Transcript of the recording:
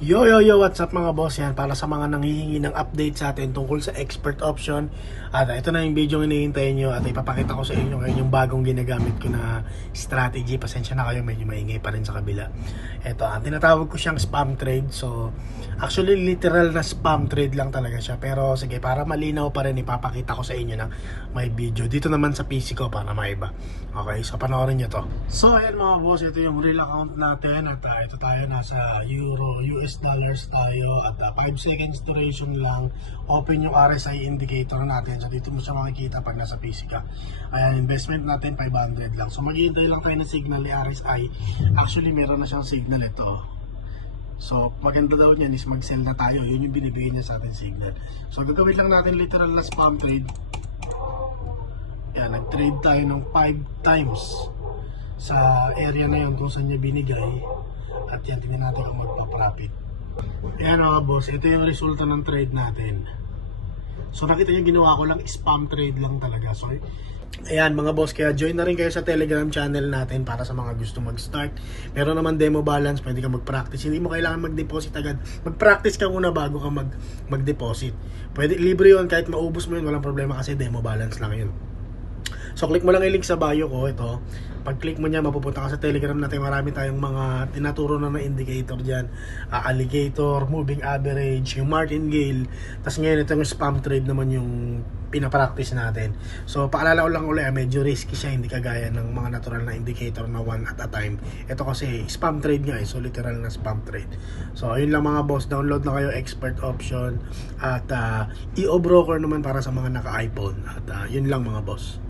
Yo, what's up mga boss? Yan, para sa mga nanghihingi ng update sa atin tungkol sa expert option. At ito na yung video yung hinihintay nyo at ipapakita ko sa inyo ngayon yung bagong ginagamit ko na strategy. Pasensya na kayo, medyo maingay pa rin sa kabila. Ito, tinatawag ko siyang spam trade. So, actually literal na spam trade lang talaga siya. Pero sige, para malinaw pa rin, ipapakita ko sa inyo ng may video. Dito naman sa PC ko para maiba. Okay, so panoorin nyo to. So, ayan mga boss, ito yung real account natin. At ito tayo nasa Euro, US dollars tayo at 5 seconds duration lang. Open yung RSI indicator natin, so dito mo siya makikita pag nasa PC ka. Ayan, investment natin 500 lang, so maghihintay lang tayo ng signal ni RSI. Actually meron na siyang signal ito, so maganda daw niyan is mag sell na tayo. Yun yung binibigay niya sa atin signal. So gagawin lang natin literal na spam trade. Yan, nag trade tayo ng 5 times sa area na yun kung saan niya binigay. At yan, tingnan natin kung magpa-profit. Ayan mga boss, ito yung resulta ng trade natin. So nakita nyo, ginawa ko lang spam trade lang talaga. So ayan mga boss, kaya join na rin kayo sa Telegram channel natin para sa mga gusto mag-start. Meron naman demo balance, pwede ka mag-practice. Hindi mo kailangan mag-deposit agad. Mag-practice ka muna bago ka mag-deposit. Pwede, libre yun, kahit maubos mo yun, walang problema kasi demo balance lang yun. So click mo lang yung link sa bio ko, ito. Pag click mo niya, mapupunta ka sa Telegram natin. Marami tayong mga tinaturo na indicator dyan. Alligator, moving average, yung martingale. Tapos ngayon ito yung spam trade naman yung pinapractice natin. So paalala ko lang ulit, medyo risky siya, hindi kagaya ng mga natural na indicator na one at a time. Ito kasi spam trade nga, so literal na spam trade. So ayun lang mga boss, download na kayo expert option at EO broker naman para sa mga naka-iPhone. At yun lang mga boss.